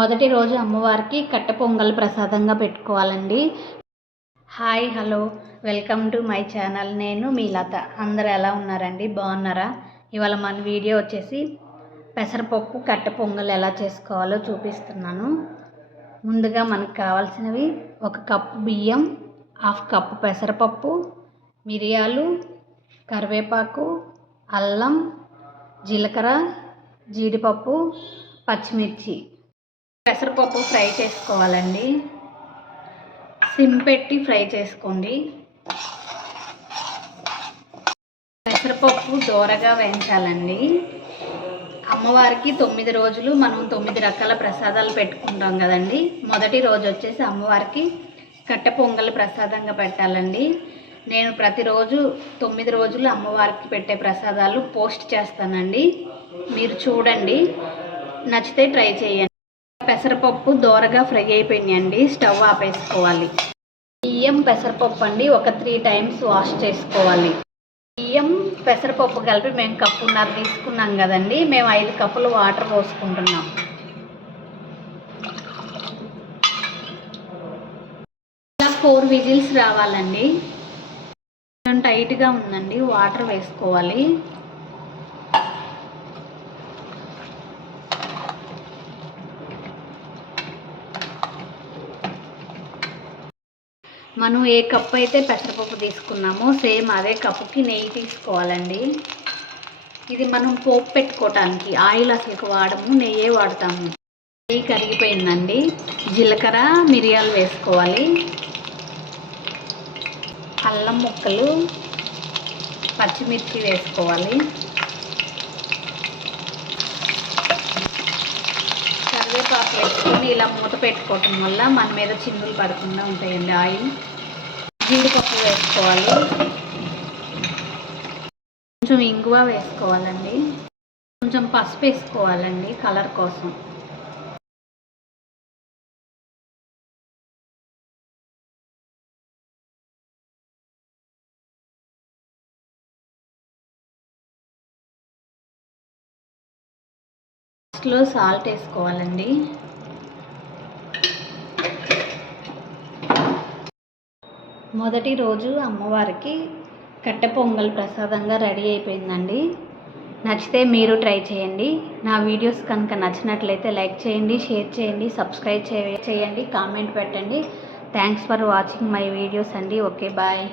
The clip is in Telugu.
మొదటి రోజు అమ్మవారికి కట్టె పొంగల్ ప్రసాదంగా పెట్టుకోవాలండి. Hi hello welcome to my channel. నేను మీ లత. అందరూ ఎలా ఉన్నారండి? బాగున్నారా? ఇవాళ మన వీడియో వచ్చేసి పెసరపప్పు కట్టె పొంగల్ ఎలా చేసుకోవాలో చూపిస్తున్నాను. ముందుగా మనకు కావాల్సినవి 1 కప్పు బియ్యం, 1/2 కప్పు పెసరపప్పు, మిరియాలు, కరివేపాకు, అల్లం, జీలకర్ర, జీడిపప్పు, పచ్చిమిర్చి. పెసరపప్పు ఫ్రై చేసుకోవాలండి. సిమ్ పెట్టి ఫ్రై చేసుకోండి. పెసరపప్పు దోరగా వేయించాలండి. అమ్మవారికి 9 రోజులు మనం 9 రకాల ప్రసాదాలు పెట్టుకుంటాం కదండి. మొదటి రోజు వచ్చేసి అమ్మవారికి కట్టె పొంగల్ ప్రసాదంగా పెట్టాలండి. నేను ప్రతిరోజు 9 రోజులు అమ్మవారికి పెట్టే ప్రసాదాలు పోస్ట్ చేస్తానండి. మీరు చూడండి, నచ్చితే ట్రై చేయండి. పెసరపప్పు దోరగా ఫ్రై అయిపోయినాయండి. స్టవ్ ఆపేసుకోవాలి. బియ్యం పెసరపప్పు అండి ఒక 3 టైమ్స్ వాష్ చేసుకోవాలి. బియ్యం పెసరపప్పు కలిపి మేము 1.5 కప్పు తీసుకున్నాం కదండి. మేము 5 కప్పులు వాటర్ పోసుకుంటున్నాం. ఇలా 4 విజిల్స్ రావాలండి. కొంచెం టైట్గా ఉందండి. వాటర్ వేసుకోవాలి. మనం ఏ కప్పు అయితే పెసరపప్పు తీసుకున్నామో సేమ్ అదే కప్పుకి నెయ్యి తీసుకోవాలండి. ఇది మనం పోపు పెట్టుకోవటానికి ఆయిల్ అసలు వాడము, నెయ్యే వాడతాము. నెయ్యి కరిగిపోయిందండి. జీలకర్ర, మిరియాలు వేసుకోవాలి. అల్లం ముక్కలు, పచ్చిమిర్చి వేసుకోవాలి. కరివేపాకు వేసుకొని ఇలా మూత పెట్టుకోవటం వల్ల మన మీద చిందులు పడకుండా ఉంటాయండి. ఆయిల్, జీడిపప్పు వేసుకోవాలి. కొంచెం ఇంగువ వేసుకోవాలండి. కొంచెం పసుపు వేసుకోవాలండి కలర్ కోసం. లాస్ట్లో సాల్ట్ వేసుకోవాలండి. మొదటి రోజు అమ్మవారికి కట్టె పొంగల్ ప్రసాదంగా రెడీ అయిపోయిందండి. నచ్చితే మీరు ట్రై చేయండి. నా వీడియోస్ కనుక నచ్చినట్లయితే లైక్ చేయండి, షేర్ చేయండి, సబ్స్క్రైబ్ చేయండి, కామెంట్ పెట్టండి. Thanks for watching my videos అండి. Okay, bye.